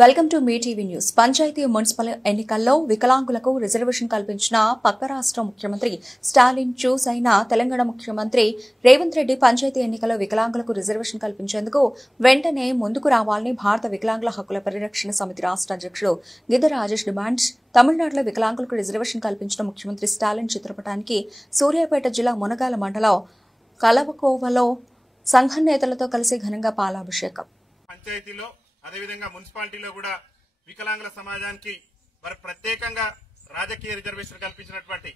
Welcome to Mee TV news. Panchayati municipal ఎన్నికల్లో వికలాంగులకు reservation కల్పించిన పక్క రాష్ట్ర ముఖ్యమంత్రి స్టాలిన్ చూస్ అయిన తెలంగాణ ముఖ్యమంత్రి రేవంత్ రెడ్డి పంచాయతీ ఎన్నికల్లో వికలాంగులకు రిజర్వేషన్ కల్పించేందుకు వెంటనే ముందుకు రావాలని భారత వికలాంగుల హక్కుల పరిరక్షణ సమితి రాష్ట్ర అధ్యక్షుడు గిద్ద రాజేష్ డిమాండ్. తమిళనాడులో వికలాంగులకు రిజర్వేషన్ కల్పించిన ముఖ్యమంత్రి స్టాలిన్ చిత్రపటానికి సూర్యాపేట జిల్లా మునగాల మండలం కలవకోవలో సంఘం నేతలతో కలిసి ఘనంగా పాలాభిషేకం. పంచాయతీలో అదేవిధంగా మున్సిపాలిటీలో కూడా వికలాంగుల సమాజానికి మరి ప్రత్యేకంగా రాజకీయ రిజర్వేషన్ కల్పించినటువంటి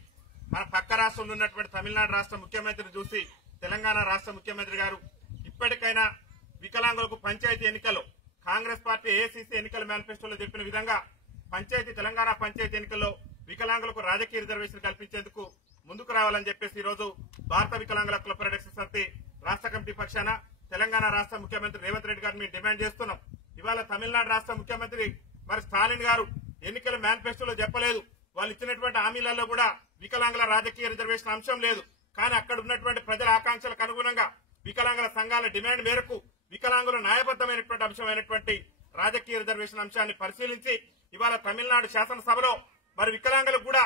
మన పక్క రాష్ట్రంలో ఉన్నటువంటి తమిళనాడు రాష్ట్ర ముఖ్యమంత్రిని చూసి తెలంగాణ రాష్ట్ర ముఖ్యమంత్రి గారు ఇప్పటికైనా వికలాంగులకు పంచాయతీ ఎన్నికల్లో కాంగ్రెస్ పార్టీ ఏఐసీసీ ఎన్నికల మేనిఫెస్టోలో చెప్పిన విధంగా తెలంగాణ పంచాయతీ ఎన్నికల్లో వికలాంగులకు రాజకీయ రిజర్వేషన్ కల్పించేందుకు ముందుకు రావాలని చెప్పేసి ఈ రోజు భారత వికలాంగుల హక్కుల పరిరక్షణ సమితి రాష్ట్ర కమిటీ పక్షాన తెలంగాణ రాష్ట్ర ముఖ్యమంత్రి రేవంత్ రెడ్డి గారిని డిమాండ్ చేస్తున్నాం. ఇవాళ తమిళనాడు రాష్ట్ర ముఖ్యమంత్రి మరి స్టాలిన్ గారు ఎన్నికల మేనిఫెస్టోలో చెప్పలేదు, వాళ్ళు ఇచ్చినటువంటి హామీలలో కూడా వికలాంగుల రాజకీయ రిజర్వేషన్ అంశం లేదు. కానీ అక్కడ ఉన్నటువంటి ప్రజల ఆకాంక్షలకు అనుగుణంగా వికలాంగుల సంఘాల డిమాండ్ మేరకు వికలాంగుల న్యాయబద్దమైనటువంటి అంశమైనటువంటి రాజకీయ రిజర్వేషన్ అంశాన్ని పరిశీలించి ఇవాళ తమిళనాడు శాసనసభలో మరి వికలాంగులకు కూడా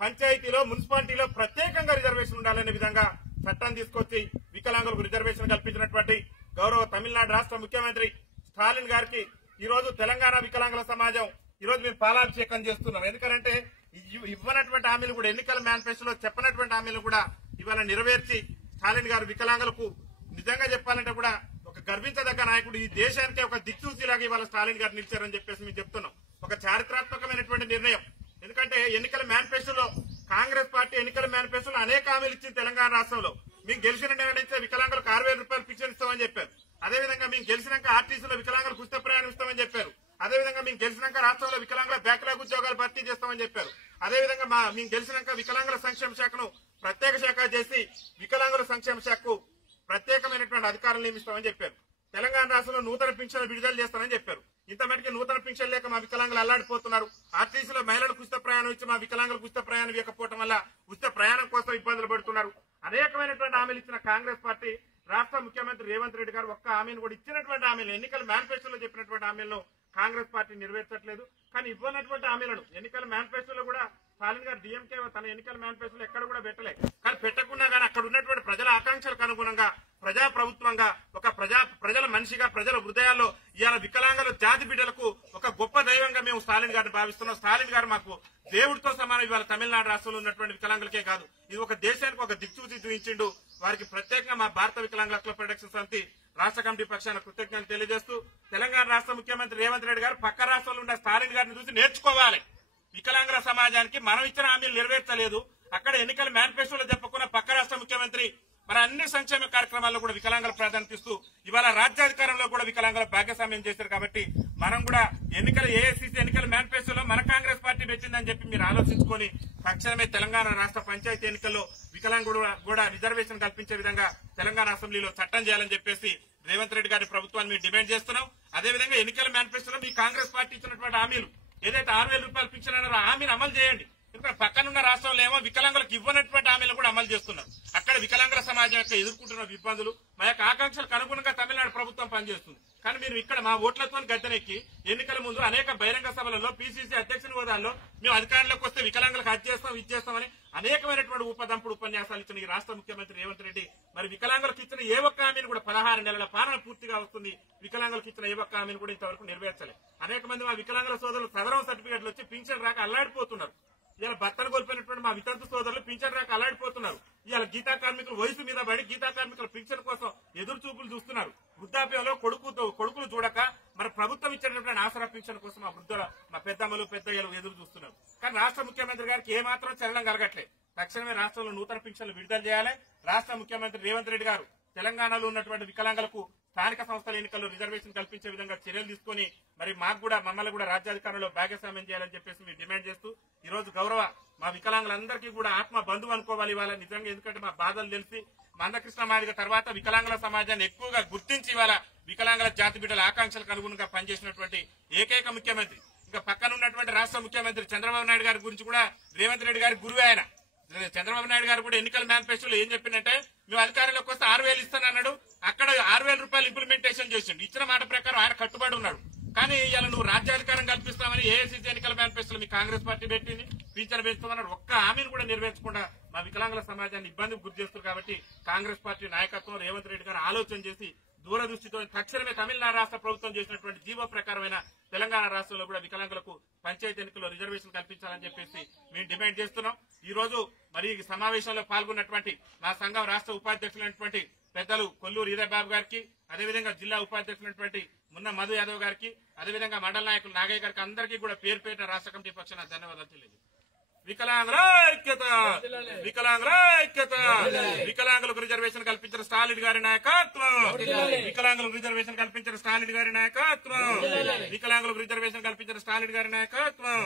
పంచాయతీలో మున్సిపాలిటీలో ప్రత్యేకంగా రిజర్వేషన్ ఉండాలనే విధంగా చట్టం తీసుకొచ్చి వికలాంగులకు రిజర్వేషన్ కల్పించినటువంటి గౌరవ తమిళనాడు రాష్ట్ర ముఖ్యమంత్రి స్టాలిన్ గారికి ఈ రోజు తెలంగాణ వికలాంగుల సమాజం ఈ రోజు మేము పాలాభిషేకం చేస్తున్నాం. ఎందుకంటే ఇవ్వనటువంటి హామీలు కూడా ఎన్నికల మేనిఫెస్టోలో చెప్పనటువంటి హామీలు కూడా ఇవాళ నెరవేర్చి స్టాలిన్ గారు వికలాంగులకు నిజంగా చెప్పాలంటే కూడా ఒక గర్వించదగ్గ నాయకుడు, ఈ దేశానికే ఒక దిక్సూచిలాగా ఇవాళ స్టాలిన్ గారు నిలిచారని చెప్పేసి మేము చెప్తున్నాం. ఒక చారిత్రాత్మకమైనటువంటి నిర్ణయం. ఎందుకంటే ఎన్నికల మేనిఫెస్టోలో కాంగ్రెస్ పార్టీ ఎన్నికల మేనిఫెస్టోలో అనేక హామీలు ఇచ్చింది తెలంగాణ రాష్ట్రంలో. మేము గెలిచిన వికలాంగులకు 6,000 రూపాయలు పింఛన్ ఇస్తామని చెప్పారు. అదేవిధంగా మేము గెలిచినాక ఆర్టీసీలో వికలాంగులకు ఉచిత ప్రయాణం ఇస్తామని చెప్పారు. అదేవిధంగా మేము గెలిచినాక రాష్ట్రంలో వికలాంగుల బ్యాక్లాగ్ ఉద్యోగాలు భర్తీ చేస్తామని చెప్పారు. అదేవిధంగా మేము గెలిచినాక వికలాంగుల సంక్షేమ శాఖను ప్రత్యేక శాఖ చేసి వికలాంగుల సంక్షేమ శాఖకు ప్రత్యేకమైనటువంటి అధికారులు నియమిస్తామని చెప్పారు. తెలంగాణ రాష్ట్రంలో నూతన పింఛన్లు విడుదల చేస్తామని చెప్పారు. ఇంతమటికి నూతన పింఛన్ లేక మా వికలాంగులు అల్లాడిపోతున్నారు. ఆర్టీసీలో మహిళలకు ఉచిత ప్రయాణం ఇచ్చి మా వికలాంగులకు ఉచిత ప్రయాణం ఇవ్వకపోవడం వల్ల ఉచిత ప్రయాణం కోసం ఇబ్బందులు పడుతున్నారు. అనేకమైనటువంటి హామీలు ఇచ్చిన కాంగ్రెస్ పార్టీ రాష్ట్ర ముఖ్యమంత్రి రేవంత్ రెడ్డి గారు ఒక్క హామీని కూడా ఇచ్చినటువంటి హామీలు ఎన్నికల మేనిఫెస్టోలో చెప్పినటువంటి హామీలను కాంగ్రెస్ పార్టీ నెరవేర్చట్లేదు. కానీ ఇవ్వనటువంటి హామీలను ఎన్నికల మేనిఫెస్టోలో కూడా స్టాలిన్ గారు డిఎంకే తన ఎన్నికల మేనిఫెస్టోలో ఎక్కడ కూడా పెట్టలేదు. కానీ పెట్టకుండా కానీ అక్కడ ఉన్నటువంటి ప్రజల ఆకాంక్షలకు అనుగుణంగా ప్రజా ప్రభుత్వంగా ఒక ప్రజల మనిషిగా ప్రజల హృదయాల్లో ఇవాళ వికలాంగుల జాతి బిడ్డలకు ఒక గొప్ప దైవంగా మేము స్టాలిన్ గారిని భావిస్తున్నాం. స్టాలిన్ గారు మాకు దేవుడితో సమానం. ఇవాళ తమిళనాడు రాష్ట్రంలో ఉన్నటువంటి వికలాంగులకే కాదు, ఇది ఒక దేశానికి ఒక దిక్సూచి చూపించిండు. వారికి ప్రత్యేకంగా మా భారత వికలాంగుల హక్కుల పరిరక్షణ సమితి రాష్ట్ర కమిటీ పక్షాన కృతజ్ఞతలు తెలియజేస్తూ తెలంగాణ రాష్ట్ర ముఖ్యమంత్రి రేవంత్ రెడ్డి గారు పక్క రాష్ట్రంలో ఉన్న స్టాలిన్ గారిని చూసి నేర్చుకోవాలి. వికలాంగుల సమాజానికి మనం ఇచ్చిన హామీలు నెరవేర్చలేదు, అక్కడ ఎన్నికల మేనిఫెస్టోలో చెప్పకుండా పక్క రాష్ట్ర ముఖ్యమంత్రి మరి అన్ని సంక్షేమ కార్యక్రమాల్లో కూడా వికలాంగుల ప్రాధాన్యత ఇస్తూ ఇవాళ రాజ్యాధికారంలో కూడా వికలాంగుల భాగస్వామ్యం చేశారు. కాబట్టి మనం కూడా ఏఐసీసీ ఎన్నికల మేనిఫెస్టోలో మన కాంగ్రెస్ పార్టీ పెట్టిందని చెప్పి మీరు ఆలోచించుకొని తక్షణమే తెలంగాణ రాష్ట్ర పంచాయతీ ఎన్నికల్లో వికలాంగులు కూడా రిజర్వేషన్ కల్పించే విధంగా తెలంగాణ అసెంబ్లీలో చట్టం చేయాలని చెప్పేసి రేవంత్ రెడ్డి గారి ప్రభుత్వాన్ని మేము డిమాండ్ చేస్తున్నాం. అదేవిధంగా ఎన్నికల మేనిఫెస్టోలో మీ కాంగ్రెస్ పార్టీ ఇచ్చినటువంటి హామీలు ఏదైతే 6,000 రూపాయలు పింఛన్ అన్నారో హామీని అమలు చేయండి. ఎందుకంటే పక్కనున్న రాష్ట్రంలో ఏమో వికలాంగులకు ఇవ్వనటువంటి హామీలు కూడా అమలు చేస్తున్నారు. అక్కడ వికలాంగుల సమాజం యొక్క ఎదుర్కొంటున్న ఇబ్బందులు మా యొక్క ఆకాంక్షలకు అనుగుణంగా తమిళనాడు ప్రభుత్వం పనిచేస్తుంది. కానీ మీరు ఇక్కడ మా ఓట్లతో గద్దెనెక్కి ఎన్నికల ముందు అనేక బహిరంగ సభలలో పిసిసి అధ్యక్షుని హోదాల్లో మేము అధికారంలోకి వస్తే వికలాంగులకు అది చేస్తాం ఇది చేస్తామని అనేకమైనటువంటి ఉపదంపుడు ఉపన్యాసాలు ఇచ్చిన ఈ రాష్ట్ర ముఖ్యమంత్రి రేవంత్ రెడ్డి మరి వికలాంగులకు ఇచ్చిన ఏ ఒక్క హామీని కూడా 16 నెలల పాలన పూర్తిగా వస్తుంది, వికలాంగులకు ఇచ్చిన ఏ ఒక్క హామీని కూడా ఇంతవరకు నెరవేర్చలేదు. అనేక మంది మా వికలాంగుల సోదరులు సదరం సర్టిఫికెట్లు వచ్చి పింఛన్ రాక అల్లాడిపోతున్నారు. ఇలా భర్తను కోల్పోయినటువంటి మా వితంతు సోదరులు పింఛన్ రాక అల్లాడిపోతున్నారు. ఇవాళ గీతా కార్మికులు వయసు మీద పడి గీతా కార్మికుల పింఛన్ కోసం ఎదురు చూపులు చూస్తున్నారు. వృద్ధాప్యంలో కొడుకులు చూడక మరి ప్రభుత్వం ఇచ్చినటువంటి ఆసరా పింఛన్ కోసం మా పెద్దమ్మలు పెద్దయ్యలు ఎదురు చూస్తున్నారు. కానీ రాష్ట్ర ముఖ్యమంత్రి గారికి ఏమాత్రం చలనం కలగట్లేదు. తక్షణమే రాష్ట్రంలో నూతన పింఛన్లు విడుదల చేయాలి. రాష్ట్ర ముఖ్యమంత్రి రేవంత్ రెడ్డి గారు తెలంగాణలో ఉన్నటువంటి వికలాంగులకు స్థానిక సంస్థల ఎన్నికల్లో రిజర్వేషన్ కల్పించే విధంగా చర్యలు తీసుకుని మరి మమ్మల్ని కూడా రాజ్యాధికారంలో భాగస్వామ్యం చేయాలని చెప్పేసి మేము డిమాండ్ చేస్తూ ఈ రోజు గౌరవ మా వికలాంగులందరికీ కూడా ఆత్మ బంధువు అనుకోవాలి ఇవాళ నిజంగా. ఎందుకంటే మా బాధలు తెలిసి మందకృష్ణ మాదిగ తర్వాత వికలాంగుల సమాజాన్ని ఎక్కువగా గుర్తించి ఇవాళ వికలాంగుల జాతి బిడ్డల ఆకాంక్షలకు అనుగుణంగా పనిచేసినటువంటి ఏకైక ముఖ్యమంత్రి. ఇంకా పక్కన ఉన్నటువంటి రాష్ట్ర ముఖ్యమంత్రి చంద్రబాబు నాయుడు గారి గురించి కూడా రేవంత్ రెడ్డి గారి గురువు ఆయన. చంద్రబాబు నాయుడు గారు కూడా ఎన్నికల మేనిఫెస్టోలో ఏం చెప్పిందంటే మేము అధికారంలోకి వస్తే 6,000 ఇస్తానన్నాడు. అక్కడ 6,000 రూపాయలు ఇంప్లిమెంటేషన్ చేసిండు. ఇచ్చిన మాట ప్రకారం ఆయన కట్టుబడి ఉన్నాడు. కానీ ఇలా నువ్వు రాజ్యాధికారం కల్పిస్తామని ఏఐసీసీ ఎన్నికల మేనిఫెస్టోలో మీ కాంగ్రెస్ పార్టీ పెట్టింది, పింఛను పెంచుతామన్నారు. ఒక్క హామీని కూడా నెరవేర్చకుండా మా వికలాంగుల సమాజాన్ని ఇబ్బందికి గురి చేస్తారు. కాబట్టి కాంగ్రెస్ పార్టీ నాయకత్వం రేవంత్ రెడ్డి గారు ఆలోచన చేసి దూరదృష్టితో తక్షణమే తమిళనాడు రాష్ట్ర ప్రభుత్వం చేసినటువంటి జీవో ప్రకారమైన తెలంగాణ రాష్ట్రంలో కూడా వికలాంగులకు పంచాయతీ ఎన్నికల్లో రిజర్వేషన్ కల్పించాలని చెప్పేసి మేము డిమాండ్ చేస్తున్నాం. ఈ రోజు మరి ఈ సమావేశంలో పాల్గొన్నటువంటి మా సంఘం రాష్ట్ర ఉపాధ్యక్షులైనటువంటి పెద్దలు కొల్లూరు ఈరబాబు గారికి, అదేవిధంగా జిల్లా ఉపాధ్యక్షులైనటువంటి మున్న మధు యాదవ్ గారికి, అదేవిధంగా మండల నాయకులు నాగయ్య గారికి అందరికీ కూడా పేరు పేరున రాష్ట్ర కమిటీ పక్షాన ధన్యవాదాలు తెలియదు. వికలాంగుల ఐక్యత, వికలాంగుల ఐక్యత, వికలాంగులకు రిజర్వేషన్ కల్పించిన స్టాలిన్ గారి నాయకత్వం, వికలాంగులకు రిజర్వేషన్ కల్పించిన స్టాలిన్ గారి నాయకత్వం, వికలాంగులకు రిజర్వేషన్ కల్పించిన స్టాలిన్ గారి నాయకత్వం.